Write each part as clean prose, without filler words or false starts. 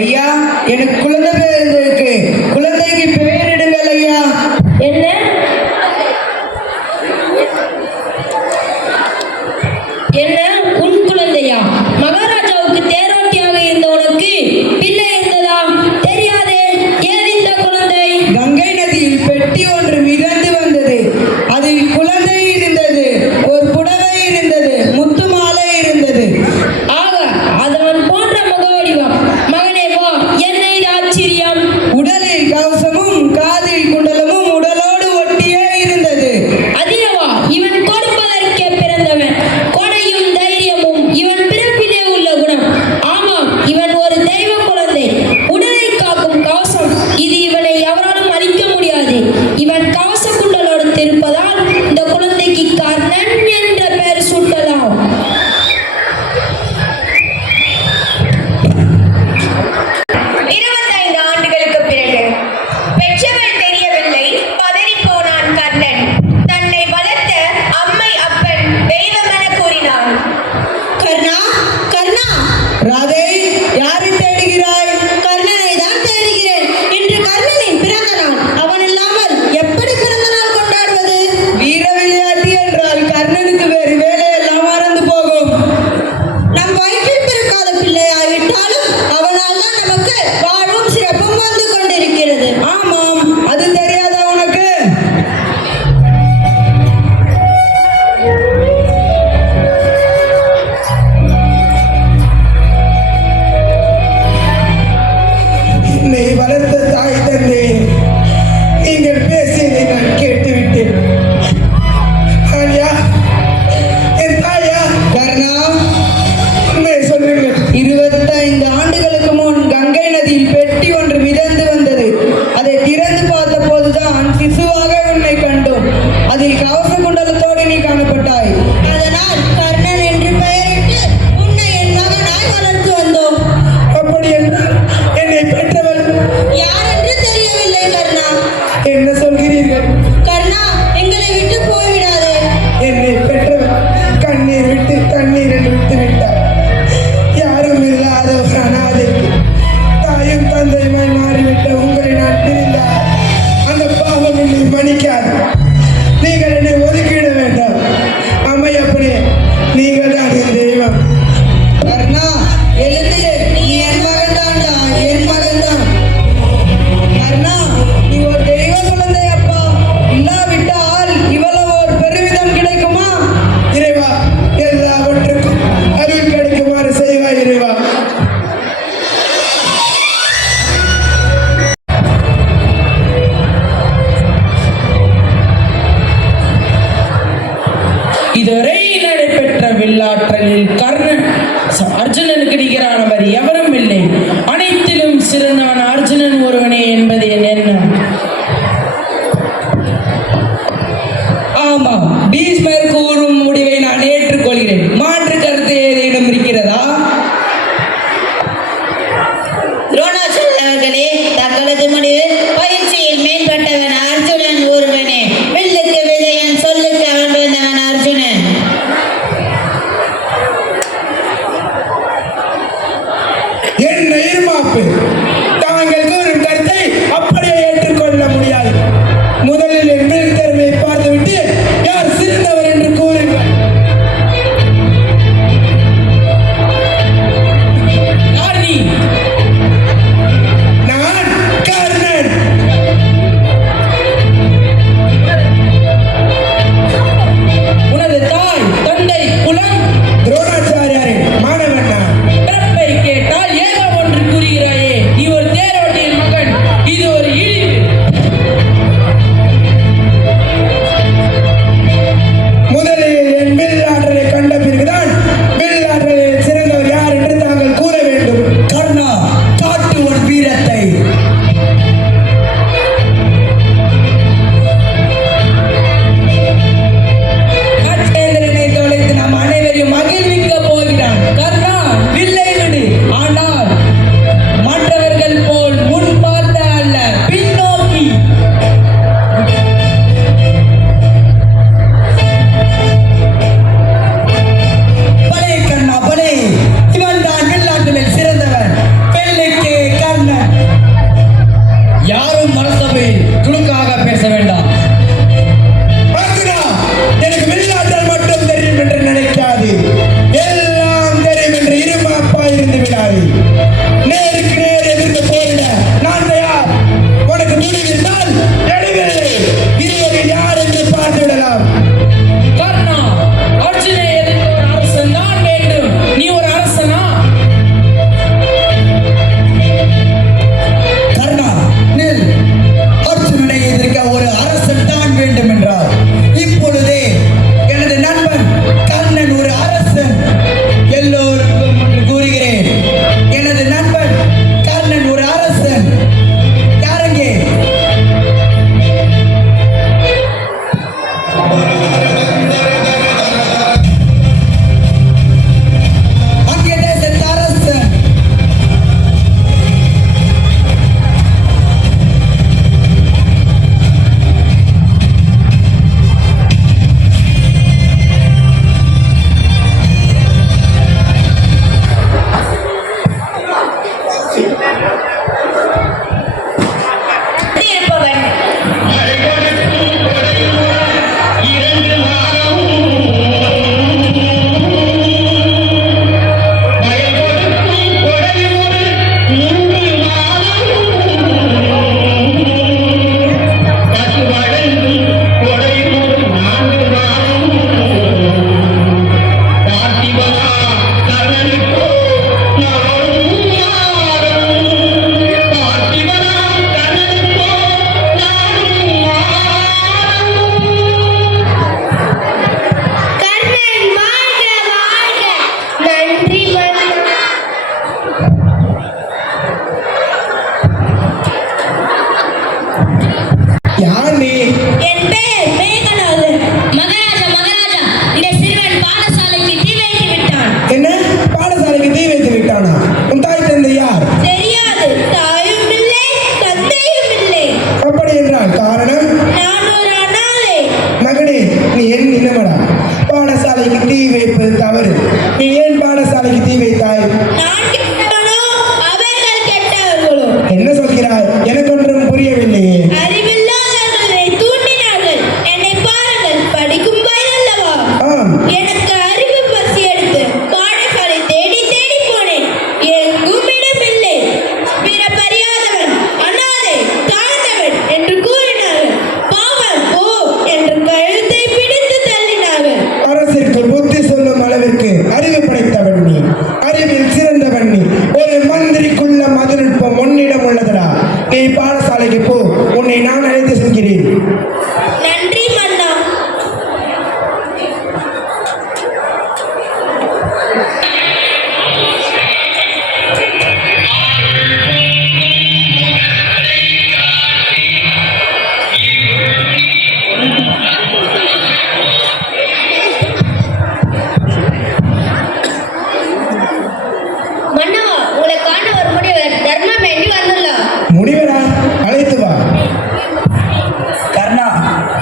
ஐயா, எனக்கு குழந்தை பேர் இருக்கு. குழந்தைக்கு பெயரிடுங்கள் ஐயா. என்ன? என்ன உன் குழந்தையா? மகாராஜாவுக்கு தேரோட்டியாக இருந்த உனக்கு பிள்ளை இருந்ததா? தெரியாதே. ஏன் இந்த குழந்தை? கங்கை நதியில் பெட்டி ஒன்று மிதந்து வந்தது. அதில் குழந்தை இருந்தது, ஒரு புடவை இருந்தது, முத்து மாலை இருந்தது. ஆக அதவன் போன்ற முகவடிவம். மகனே வா, என்னை செயலாற்றலில் அர்ஜுனனுக்கு நிகரானவர் எவரும் இல்லை. அனைத்திலும் சிறந்தவன் அர்ஜுனன் ஒருவனே என்பது என் எண்ணம். ஆமாம், பீஷ்மர் கூறும் முடிவை நான் ஏற்றுக்கொள்கிறேன். மாற்று கருத்து ஏதேனும் இருக்கிறதா? துரோணாச்சாரிய அவர்களே, தங்களது முடிவு பயிற்சியில் மேம்பட்டவன் அர்ஜுனன் ஒருவனே. வில்லுக்கு விஜயன், சொல்லுக்கு அவன் பிறந்தவன் அர்ஜுனன்.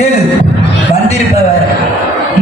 நில். வந்திருப்பவர்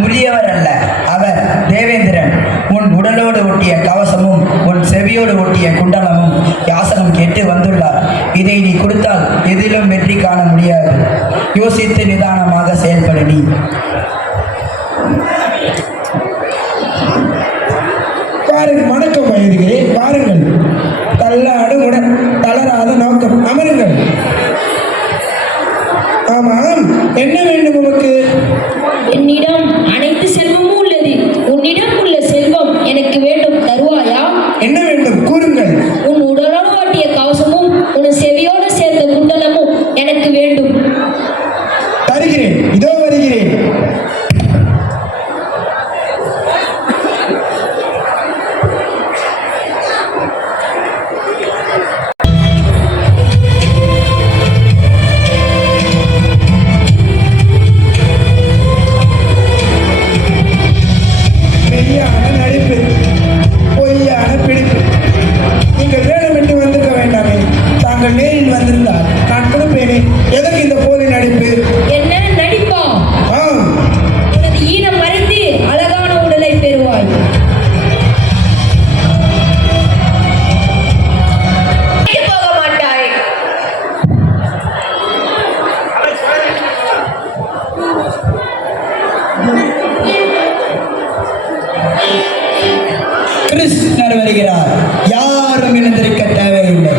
முதியவர் அல்ல, அவர் தேவேந்திரன். உன் உடலோடு ஒட்டிய கவசமும் உன் செவியோடு ஒட்டிய குண்டலமும் யாசகம் கேட்டு வந்துள்ளார். இதை நீ கொடுத்தால் எதிலும் வெற்றி காண முடியாது. யோசித்து நிதானமாக செயல்பட நீ. பாருங்கள், வணக்கம் வயதுகிறே, பாருங்கள். தள்ளாடும் உடன் தளராத நோக்கம், அமருங்கள். ஆமாம், என்ன வேண்டும் உமக்கு? என்னிடம் அனைத்து செல்வமும் உள்ளது. உன்னிடம் உள்ள செல்வம் எனக்கு வேண்டும், தருவாயா? என்ன வேண்டும் கூறுங்கள். உன் உடலோடு வாட்டிய கவசமும் உன் செவியோடு சேர்ந்த குண்டலமும் எனக்கு வேண்டும். தருகிறேன், இதோ வருகிறேன். மெய்யான நடிப்பு, பொய்யான பிடிப்பு. நீங்கள் வேணும் என்று வந்திருக்க வேண்டாமே. தாங்கள் நேரில் வந்திருந்தால் நான் கொடுப்பேனே. எதற்கு இந்த போலி நடிப்பு? என்ன நடிப்பா? ஆம், உனது ஈனம் மறைந்து அழகான உடலை பெறுவாய். போக மாட்டாய். கிருஷ்ணர் வருகிறார். யாரும் இணைந்திருக்க தேவையில்லை.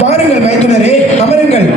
பாருங்கள் மைத்துனரே, அமருங்கள்.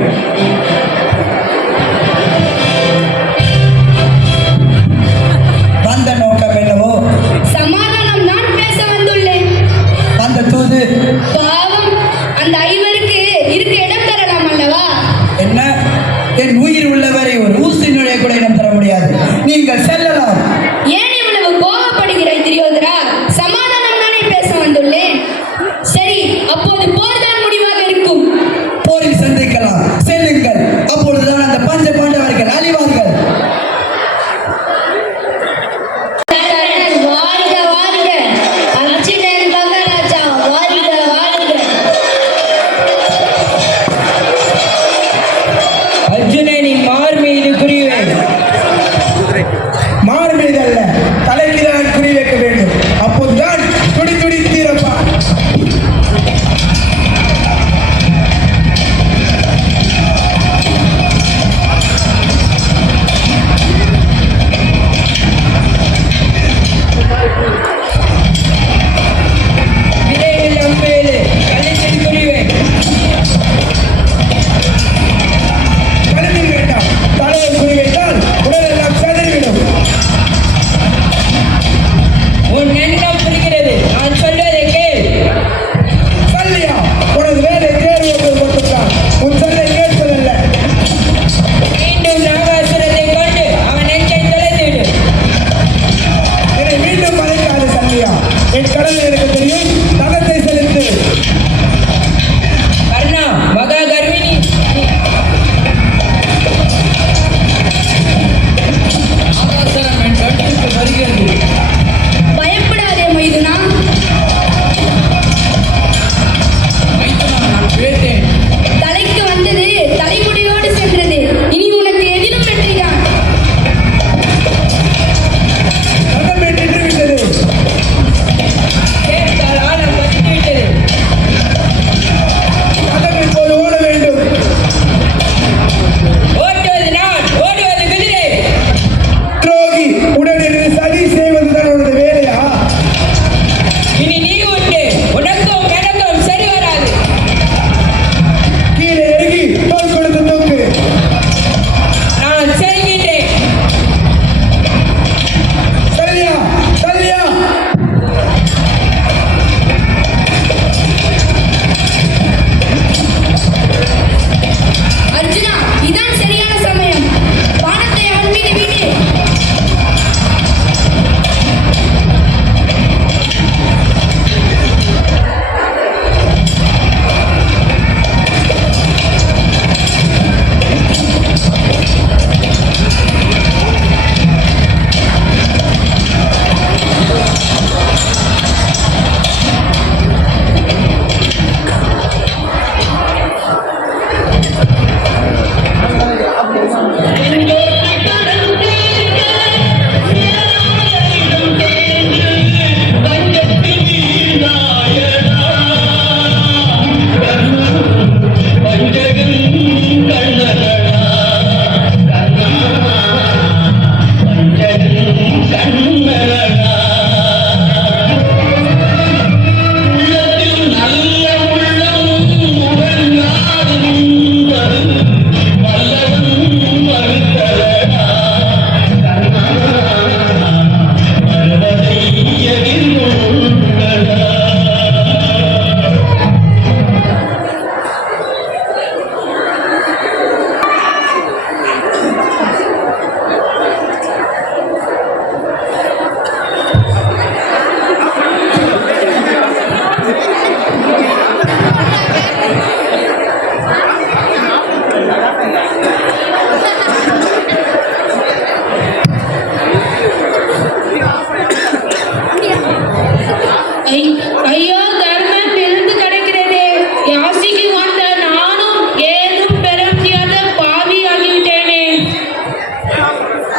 ஐயோ தர்மம் விழுந்து கிடக்கிறதே. யாசிக்கு வந்த நானும் ஏதும் பெற முடியாத பாவி ஆகிவிட்டேனே.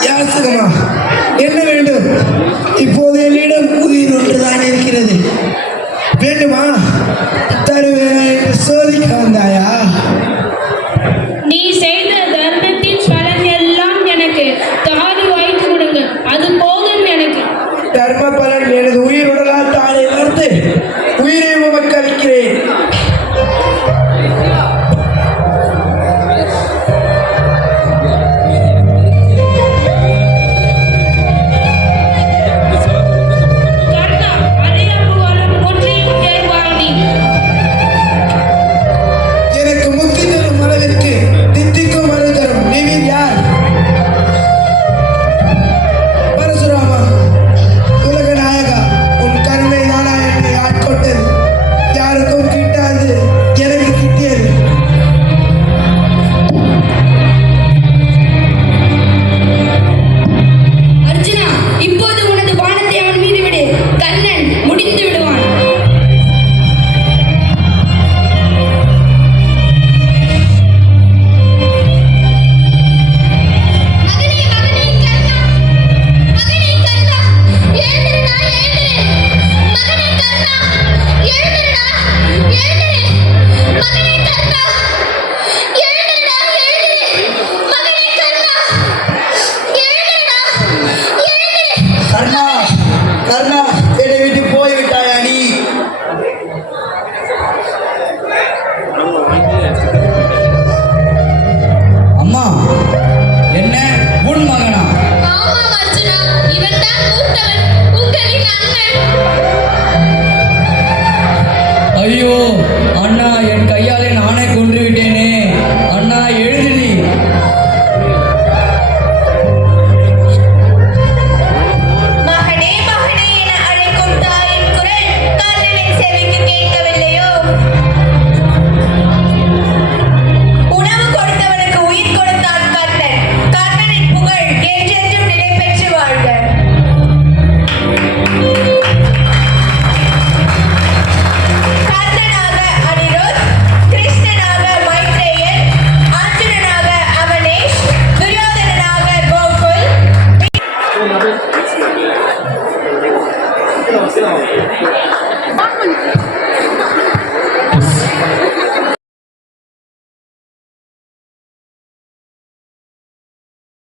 யாசகமா, என்ன வேண்டும்? இப்போது என்னிடம் உயிர் ஒன்றுதான் இருக்கிறது. வேண்டுமா? தருவேன் என்று சோதிக்க வந்தாயா? நீ செய்த தர்மத்தின் பலன் எல்லாம் எனக்கு தாரி வாய்த்து கொடுங்க, அது போதும் எனக்கு. தர்ம பலன் எனது உயிர் உடலால் தானே மறுத்து உயிரை உமக்கு அளிக்கிறேன். கர்த்தா, அறியப்புகழும் ஒன்றையும் தேர்வாய் நீ. எனக்கு முக்தி தரும் அளவிற்கு தித்திக்கும் மறு தரும் நீவின் யார்? பரசுராமா, உலக நாயகா, உன் கருணை தானா என்னை ஆட்கொண்டது. யாருக்கும் கிட்டாது, எனக்கு கிட்டியது. அர்ஜுனா, இப்போது உனது பானத்தை அவன் மீது விடு. கண்ணன் முடித்து விடுவான். மகனே மகனே கர்ணா, மகனே கர்ணா, எழுந்திருடா எழுந்திரு. மகனே கர்ணா, எழுந்திருடா எழுந்திரு. மகனே கர்ணா, எழுந்திருடா எழுந்திரு. மகனே கர்ணா, எழுந்திருடா எழுந்திரு. கர்ணா, கர்ணா, என்னை விட்டு போய்விட்டாயா நீ? அம்மா, என்ன உன் மகனா? ஆமாம் அர்ஜுனா, இவன்தான் மூத்தவன், உங்களின் அண்ணன். ஐயோ அண்ணா, என் கையாலே நானே கொன்று விட்டேனே. அண்ணா, எழுந்திரி. மகனே மகனே என அழைக்கும் தாயின் குரல் கர்ணனின் செவிக்கு கேட்கவில்லையோ? உணவு கொடுத்தவனுக்கு உயிர் கொடுத்தான் கர்ணன். கர்ணனின் புகழ் என்றென்றும் நிலை பெற்று வாழ்க. கர்ணனாக அனிருத், கிருஷ்ணனாக மைத்ரேயன், அர்ஜுனனாக அவனேஷ், துரியோதனனாக கோகுல்,